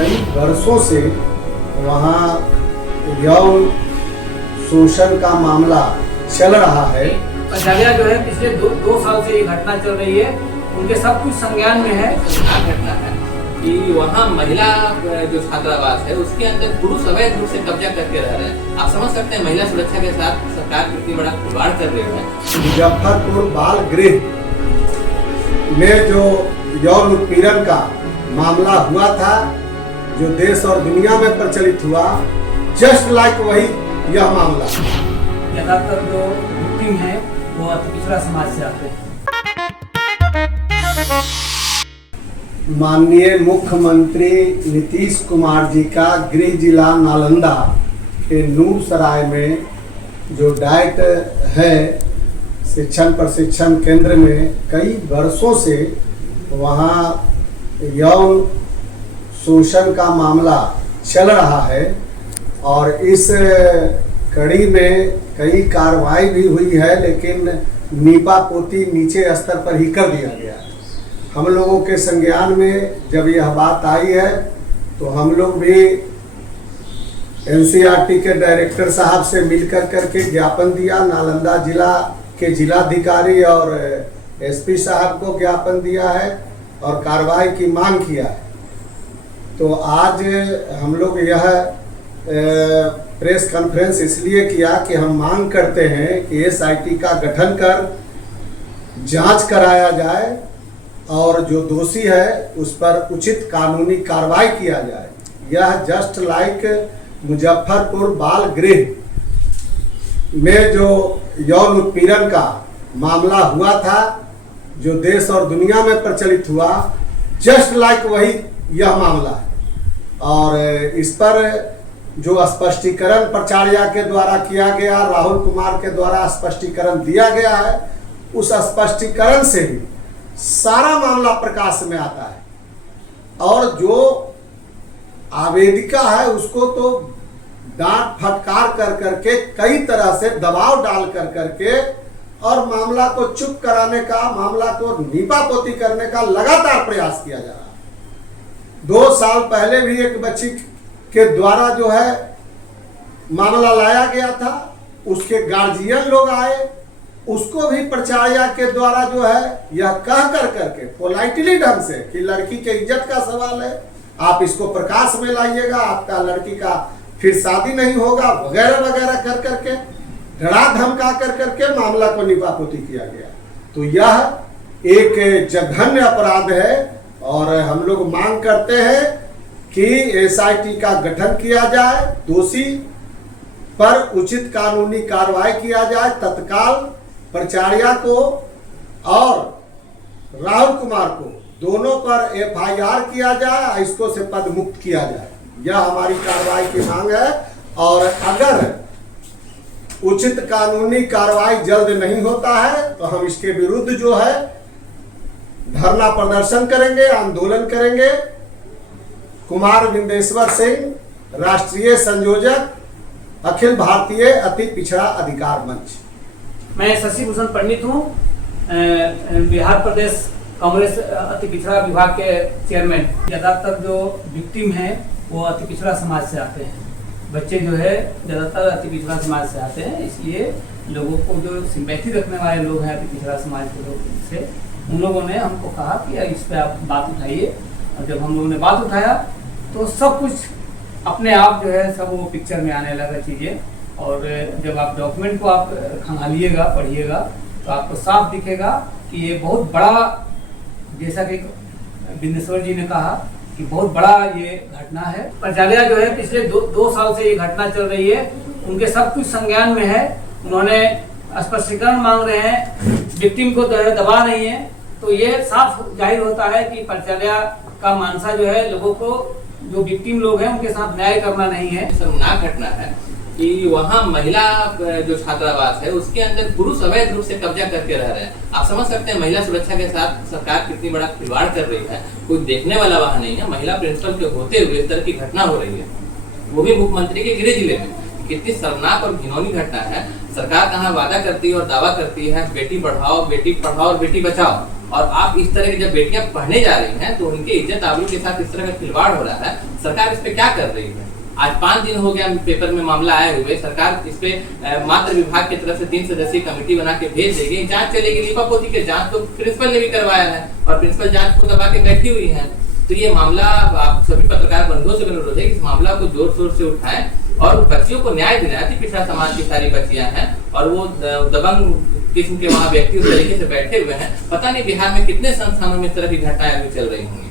कई वर्षों से वहाँ यौन शोषण का मामला चल रहा है। पचारिया जो है पिछले दो साल से ये घटना चल रही है, उनके सब कुछ संज्ञान में है। घटना है कि वहाँ महिला जो छात्रावास है उसके अंदर पुरुष अवैध रूप से कब्जा करके रह रहे हैं। आप समझ सकते हैं महिला सुरक्षा के साथ सरकार कितनी बड़ा खिलवाड़ कर रही है। मुजफ्फरपुर बाल गृह में जो यौन उत्पीड़न का मामला हुआ था, जो देश और दुनिया में प्रचलित हुआ, जस्ट लाइक वही यह मामला। ज्यादातर जो विक्टिम है वो अति पिछड़ा समाज से आते हैं। माननीय मुख्यमंत्री नीतीश कुमार जी का गृह जिला नालंदा के नूरसराय में जो डाइट है शिक्षण प्रशिक्षण केंद्र में कई वर्षों से वहाँ यौन शोषण का मामला चल रहा है और इस कड़ी में कई कार्रवाई भी हुई है, लेकिन नीपा पोती नीचे स्तर पर ही कर दिया गया है। हम लोगों के संज्ञान में जब यह बात आई है तो हम लोग भी एनसीईआरटी के डायरेक्टर साहब से मिलकर करके ज्ञापन दिया, नालंदा जिला के जिलाधिकारी और एसपी साहब को ज्ञापन दिया है और कार्रवाई की मांग किया है। तो आज हम लोग यह प्रेस कॉन्फ्रेंस इसलिए किया कि हम मांग करते हैं कि एसआईटी का गठन कर जांच कराया जाए और जो दोषी है उस पर उचित कानूनी कार्रवाई किया जाए। यह जस्ट लाइक मुजफ्फरपुर बाल गृह में जो यौन उत्पीड़न का मामला हुआ था, जो देश और दुनिया में प्रचलित हुआ, जस्ट लाइक वही यह मामला है। और इस पर जो स्पष्टीकरण प्राचार्य के द्वारा किया गया, राहुल कुमार के द्वारा स्पष्टीकरण दिया गया है, उस स्पष्टीकरण से ही सारा मामला प्रकाश में आता है। और जो आवेदिका है उसको तो डांट फटकार कर करके कई तरह से दबाव डाल कर करके और मामला को चुप कराने का, मामला को नीपापोती करने का लगातार प्रयास किया जा रहा है। 2 साल पहले भी एक बच्ची के द्वारा जो है मामला लाया गया था, उसके गार्जियन लोग आए, उसको भी प्राचार्य के द्वारा जो है यह कह कर करके पोलाइटली ढंग से कि लड़की के इज्जत का सवाल है, आप इसको प्रकाश में लाइएगा, आपका लड़की का फिर शादी नहीं होगा वगैरह वगैरह कर करके डरा धमका कर करके मामला को निपापोती किया गया। तो यह एक जघन्य अपराध है और हम लोग मांग करते हैं कि एसआईटी का गठन किया जाए, दोषी पर उचित कानूनी कार्रवाई किया जाए, तत्काल प्राचार्य को और राहुल कुमार को दोनों पर एफआईआर किया जाए, इसको से पद मुक्त किया जाए। यह हमारी कार्रवाई की मांग है और अगर उचित कानूनी कार्रवाई जल्द नहीं होता है तो हम इसके विरुद्ध जो है धरना प्रदर्शन करेंगे, आंदोलन करेंगे। कुमार विंदेश्वर सिंह, राष्ट्रीय संयोजक, अखिल भारतीय अति पिछड़ा अधिकार मंच। मैं शशि भूषण पंडित हूँ, बिहार प्रदेश कांग्रेस अति पिछड़ा विभाग के चेयरमैन। ज़्यादातर जो विक्टिम हैं वो अति पिछड़ा समाज से आते हैं, बच्चे जो है ज़्यादातर अति पिछड़ा समाज से आते हैं, इसलिए लोगों को जो सिंपैथी रखने वाले लोग हैं अति पिछड़ा समाज के लोग से, उन लोगों ने हमको कहा कि इस पर आप बात उठाइए। और जब हम लोगों ने बात उठाया तो सब कुछ अपने आप जो है सब वो पिक्चर में आने लगा चीज़ें। और जब आप डॉक्यूमेंट को आप खंगालिएगा, पढ़िएगा तो आपको साफ दिखेगा कि ये बहुत बड़ा, जैसा कि विंदेश्वर जी ने कहा कि बहुत बड़ा ये घटना है। प्राचार्य जो है पिछले दो साल से ये घटना चल रही है, उनके सब कुछ संज्ञान में है। उन्होंने स्पष्टीकरण मांग रहे हैं, विक्टिम को दबा नहीं है। तो ये साफ जाहिर होता है कि प्राचार्य का मानसा जो है लोगों को, जो विक्टिम लोग हैं उनके साथ न्याय करना नहीं है। शर्मनाक घटना है कि वहाँ महिला जो छात्रावास है उसके अंदर पुरुष अवैध रूप से कब्जा करके रह रहे हैं। आप समझ सकते हैं महिला सुरक्षा के साथ सरकार कितनी बड़ा खिलवाड़ कर रही है। कोई देखने वाला वहाँ नहीं है। महिला प्रिंसिपल के होते हुए इस तरह की घटना हो रही है, वो भी मुख्यमंत्री के गृह जिले में। कितनी शर्मनाक और घिनौनी घटना है। सरकार कहाँ वादा करती है और दावा करती है बेटी पढ़ाओ और बेटी बचाओ, और आप इस तरह की जब बेटियां पढ़ने जा रही हैं तो उनके इज्जत आबरू के साथ इस तरह का खिलवाड़ हो रहा है, सरकार इस पे क्या कर रही है? आज 5 दिन हो गया पेपर में मामला आए हुए, सरकार इस पे मातृ विभाग की तरफ से 3 सदस्यीय कमेटी बना के भेज देगी, जांच चलेगी। लीपापोती के जांच तो प्रिंसिपल ने भी करवाया है और प्रिंसिपल जांच को दबा के बैठी हुई है। तो ये मामला आप सभी पत्रकार बंधुओं से अनुरोध है कि इस मामला को जोर शोर से उठाएं और बच्चियों को न्याय दिलाएं। अति पिछड़ा समाज की सारी बच्चियां हैं और वो दबंग किस्म के वहाँ व्यक्ति उस तरीके से बैठे हुए हैं। पता नहीं बिहार में कितने संस्थानों में इस तरह की घटनाएं अभी चल रही होंगी।